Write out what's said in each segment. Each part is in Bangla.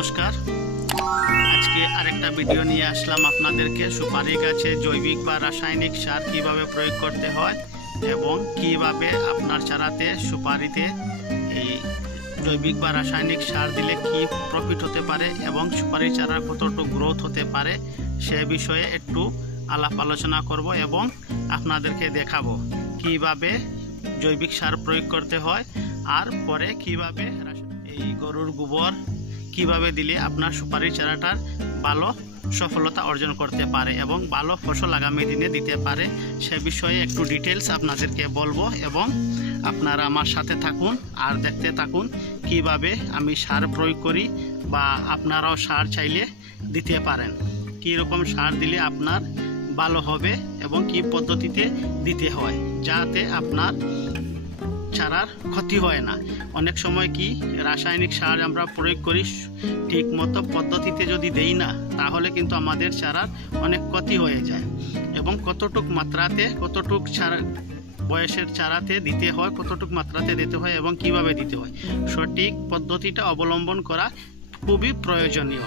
নমস্কার। আজকে আরেকটা ভিডিও নিয়ে আসলাম আপনাদেরকে সুপারি গাছে জৈবিক বা রাসায়নিক সার কিভাবে প্রয়োগ করতে হয় এবং কিভাবে আপনার চারাতে সুপারিতে এই জৈবিক বা রাসায়নিক সার দিলে কি প্রফিট হতে পারে এবং সুপারি চারার কতটুকু গ্রোথ হতে পারে সে বিষয়ে একটু আলাপ আলোচনা করব এবং আপনাদেরকে দেখাবো কিভাবে জৈবিক সার প্রয়োগ করতে হয় আর পরে কিভাবে এই গরুর গোবর কিভাবে দিলে আপনার সুপারি চারাটার ভালো সফলতা অর্জন করতে পারে এবং ভালো ফসল আগামী দিনে দিতে পারে সে বিষয়ে একটু ডিটেলস আপনাদেরকে বলবো এবং আপনারা আমার সাথে থাকুন আর দেখতে থাকুন কিভাবে আমি সার প্রয়োগ করি বা আপনারাও সার চাইলে দিতে পারেন, কী রকম সার দিলে আপনার ভালো হবে এবং কি পদ্ধতিতে দিতে হয় যাতে আপনার চারার ক্ষতি হয় না। অনেক সময় কি রাসায়নিক সার আমরা প্রয়োগ করি ঠিক মতো পদ্ধতিতে যদি দেই না তাহলে কিন্তু আমাদের চারার অনেক ক্ষতি হয়ে যায় এবং কতটুক মাত্রাতে কতটুক বয়সের চারাতে দিতে হয়, কতটুক মাত্রাতে দিতে হয় এবং কিভাবে দিতে হয় সঠিক পদ্ধতিটা অবলম্বন করা খুবই প্রয়োজনীয়।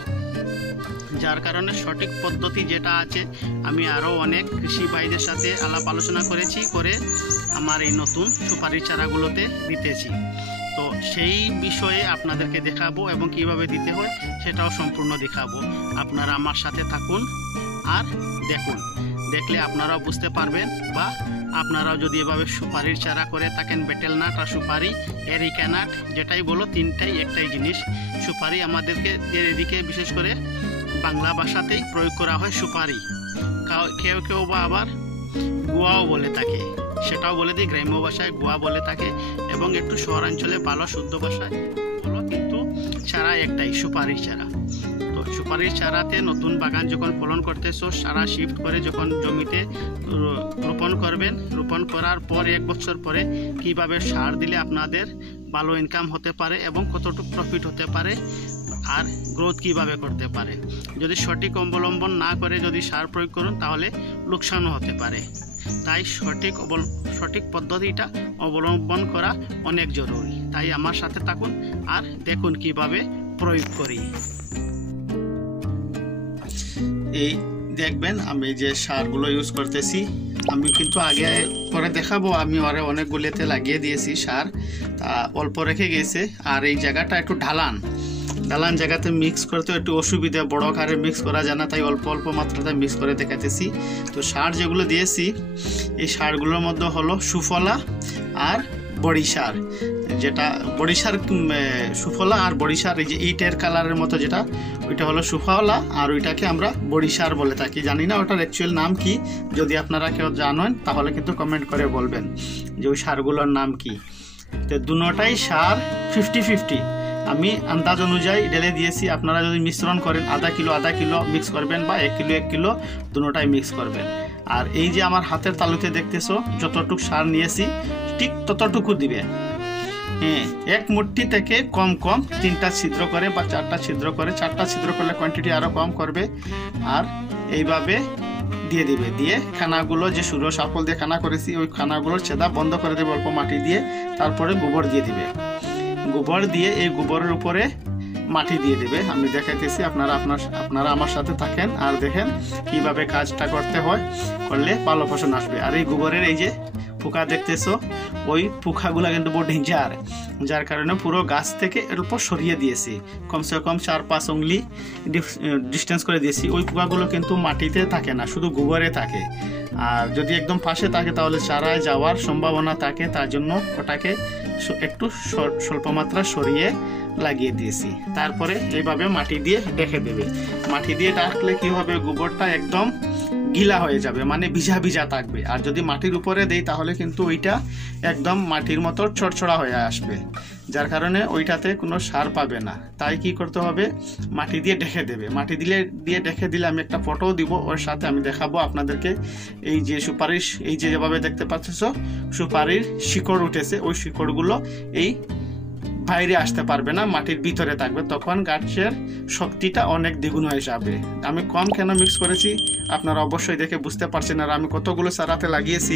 যার কারণে সঠিক পদ্ধতি যেটা আছে আমি আরও অনেক কৃষি ভাইদের সাথে আলাপ আলোচনা করেছি করে আমার এই নতুন সুপারি চারাগুলোতে দিতেছি। তো সেই বিষয়ে আপনাদেরকে দেখাবো এবং কিভাবে দিতে হয় সেটাও সম্পূর্ণ দেখাবো। আপনারা আমার সাথে থাকুন আর দেখুন, দেখলে আপনারাও বুঝতে পারবেন বা আপনারাও যদি এভাবে সুপারির চারা করে থাকেন, বেটেল নাট আর সুপারি এরিকা নাট যেটাই বলো তিনটাই একটাই জিনিস। সুপারি আমাদেরকে এদিকে বিশেষ করে বাংলা ভাষাতেই প্রয়োগ করা হয় সুপারি, কেউ কেউ বা আবার গুয়াও বলে থাকে, সেটাও বলে দিই গ্রাম্য ভাষায় গুয়া বলে থাকে এবং একটু শহরাঞ্চলে ভালো শুদ্ধ ভাষায় বলো, কিন্তু চারা একটাই সুপারির চারা। তো সুপারির চারাতে নতুন বাগান যখন ফলন করতেছো সারা শিফট করে যখন জমিতে রোপণ করবেন, রোপণ করার পর 1 বছর পরে কিভাবে সার দিলে আপনাদের ভালো ইনকাম হতে পারে এবং কতটুকু প্রফিট হতে পারে আর গ্রোথ কিভাবে করতে পারে। যদি সঠিক অবলম্বন না করে যদি সার প্রয়োগ করুন তাহলে লোকসানও হতে পারে। তাই সঠিক পদ্ধতিটা অবলম্বন করা অনেক জরুরি। তাই আমার সাথে থাকুন আর দেখুন কিভাবে প্রয়োগ করি। এই দেখবেন আমি যে সারগুলো ইউজ করতেছি আমি কিন্তু আগে পরে দেখাবো, আমি আরে অনেকগুলোতে লাগিয়ে দিয়েছি সার, তা অল্প রেখে গেছে আর এই জায়গাটা একটু ঢালান জায়গাতে মিক্স করতে একটু অসুবিধা, বড় আকারে মিক্স করা যায় না, তাই অল্প অল্প মাত্রাতে মিক্স করে দেখাতেছি। তো সার যেগুলো দিয়েছি এই সারগুলোর মধ্যে হলো সুফলা আর বড়িসার, যেটা বড়িসার সুফলা আর বড়িসার এই যে ইটের কালারের মতো যেটা ওইটা হলো সুফলা আর ওইটাকে আমরা বড়িসার বলে থাকি। জানি না ওটার অ্যাকচুয়াল নাম কি, যদি আপনারা কেউ জানেন তাহলে কিন্তু কমেন্ট করে বলবেন যে ওই সারগুলোর নাম কি। তো দুটোটাই সার 50-50 আমি আন্দাজ অনুযায়ী ঢেলে দিয়েছি। আপনারা যদি মিশ্রণ করেন আধা কিলো মিক্স করবেন বা 1 কিলো দুটোটাই মিক্স করবেন। আর এই যে আমার হাতের তালুতে দেখতেছো যতটুকু সার নিয়েছি ঠিক ততটুকু দিবে। হ্যাঁ, 1 মুঠি থেকে কম 3টা ছিদ্র করে বা 4টা ছিদ্র করে, 4টা ছিদ্র করলে কোয়ান্টিটি আরও কম করবে। আর এইভাবে দিয়ে দিবে, দিয়ে খানাগুলো যে সুরো সাফল দিয়ে খানা করেছি ওই খানাগুলোর ছেদা বন্ধ করে দেবে অল্প মাটি দিয়ে, তারপরে গোবর দিয়ে দিবে। গোবর দিয়ে এই গোবরের উপরে মাটি দিয়ে দেবে। আমি দেখাইতেছি, আপনারা আমার সাথে থাকেন আর দেখেন কিভাবে কাজটা করতে হয়, করলে ভালো ফসল আসবে। আর এই গোবরের এই যে পোকা দেখতেছো ওই পোকাগুলো কিন্তু বড় ডেঞ্জার, যার কারণে পুরো গাছ থেকে এর উপর সরিয়ে দিয়েছি, কমসে কম 4-5 আঙ্গুল ডিস্টেন্স করে দিয়েছি। ওই পোকাগুলো কিন্তু মাটিতে থাকে না, শুধু গোবরে থাকে। আর যদি একদম পাশে থাকে তাহলে চারায় যাওয়ার সম্ভাবনা থাকে, তার জন্য ওটাকে একটু স্বল্প মাত্রা সরিয়ে লাগিয়ে দিয়েছি। তারপরে এইভাবে মাটি দিয়ে ঢেকে দেবে। মাটি দিয়ে ঢাকলে কি হবে, গোবরটা একদম গিলা হয়ে যাবে, মানে ভিজা ভিজা থাকবে। আর যদি মাটির উপরে দেই তাহলে কিন্তু ওইটা একদম মাটির মতো ছড়ছড়া হয়ে আসবে, যার কারণে ওইটাতে কোনো সার পাবে না। তাই কি করতে হবে, মাটি দিয়ে ঢেকে দেবে। মাটি দিয়ে ঢেকে দিলে আমি একটা ফটো দিব, ওর সাথে আমি দেখাবো আপনাদেরকে এই যে সুপারিশ, এই যে যেভাবে দেখতে পাচ্ছ সুপারির শিকড় উঠেছে, ওই শিকড়গুলো এই বাইরে আসতে পারবে না, মাটির ভিতরে থাকবে, তখন গাছের শক্তিটা অনেক দ্বিগুণ হয়ে যাবে। আমি কম কেন মিক্স করেছি আপনারা অবশ্যই দেখে বুঝতে পারছেন, আর আমি কতগুলো চারাতে লাগিয়েছি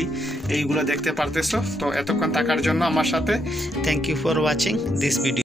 এইগুলো দেখতে পারতেছো। তো এতক্ষণ থাকার জন্য আমার সাথে thank you for watching this video.